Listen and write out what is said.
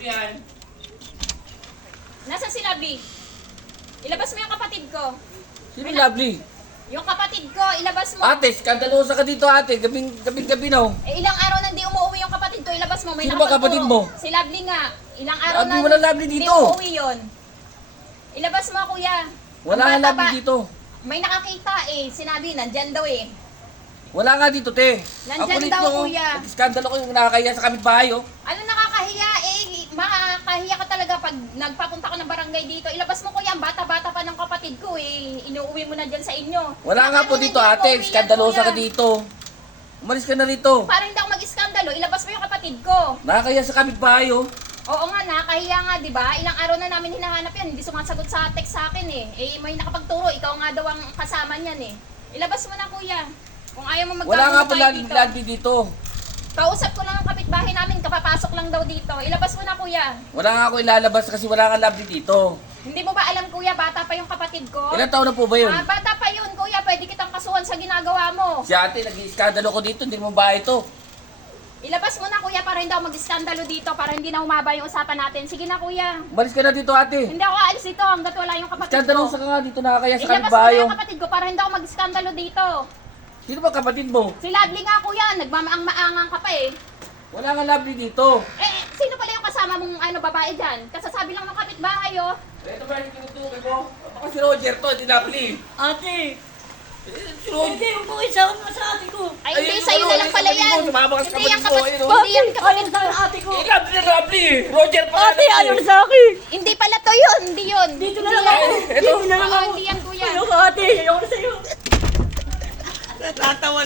Yan. Nasaan si Lovely? Ilabas mo yung kapatid ko. Sino Lovely? Yung kapatid ko, ilabas mo. Ate, skandalosa ka dito ate. Gabi na oh. Eh, ilang araw na hindi umuwi yung kapatid ko, ilabas mo. May Sino ba nakapagturo. kapatid mo? Si Lovely nga. Ilang araw Lovely, na wala Lovely hindi dito. umuwi yun. Ilabas mo, kuya. Wala Ang nga bata Lovely pa- dito. May nakakita eh. Sinabi, nandyan daw eh. Wala nga dito te. Nandyan daw, kuya. Skandalo ko yung nakakaya sa kapitbahay oh. Ano nakakahiya eh? Makakahiya ka talaga pag nagpapunta ka ng barangay dito. Ilabas mo, kuya. Ang bata-bata pa ng kapatid ko eh. Inuuwi mo na dyan sa inyo. Wala nga po Ano, dito hindi ate. umuwi yan, Skandalosa kuya. ka dito. Umalis ka na rito. Para hindi ako mag-iskandalo, ilabas mo yung kapatid ko. Nakakaya sa kapitbahay oh. Oo nga, nakakahiya nga, di ba? Ilang araw na namin hinahanap yan. Hindi sumasagot sa text sa akin eh. Eh, may nakapagturo. Ikaw nga daw ang kasama niyan eh. Ilabas mo na, kuya. Kung ayaw mo Wala nga po tayo dito. Lovely dito. Kausap ko lang ang kapitbahay namin. Kapapasok lang daw dito. Ilabas mo na, kuya. Wala nga ako ilalabas kasi wala nga Lovely dito. Hindi mo ba alam, kuya? Bata pa yung kapatid ko. Ilang taon na po ba yun? Ah, bata pa yun, kuya. Pwede kitang kasuhan sa ginagawa mo. Si ate, nag-iskandalo ko dito. Hindi mo ba ito? Ilabas mo na, kuya, para hindi ako mag-iskandalo dito. Para hindi na humaba yung usapan natin. Sige na, kuya. Umalis ka na dito ate. Hindi ako aalis dito hanggat wala yung kapatid ko. Skandalosa ka nga dito. Nakakaya sa Ilabas mo kapitbahay na oh. yung kapatid ko para hindi ako mag-iskandalo dito. Sino ba kapatid mo? Si Lovely nga, kuya. Nagmamaang-maangang ka pa eh. Wala nga Lovely dito. Eh, sino pala yung kasama mong babae dyan? Kasasabi lang ng kapitbahay, oh. Ito ba yung tinutukoy mo? Baka si Roger to, hindi Lovely. Ate, Si Roger. hindi yung buhay sa akin sa ate ko. Ay, Ay, hindi, yung sa'yo ano, na lang yung pala kapatid yan. mo, sumama ka sa Hindi yan kapatid mo, kapatid ayun, oh. Hindi yan kapatid Ayaw sa akin ate ko. Eh, Lovely. Roger pa Ate, ayaw sa akin. Hindi pala to yun. Hindi yun. Dito na Hindi lang yan. ako. Ito. Dito na lang Oo, ako. hindi yan, kuya. Ayaw ka ate, ayaw na sa'yo. Natatawa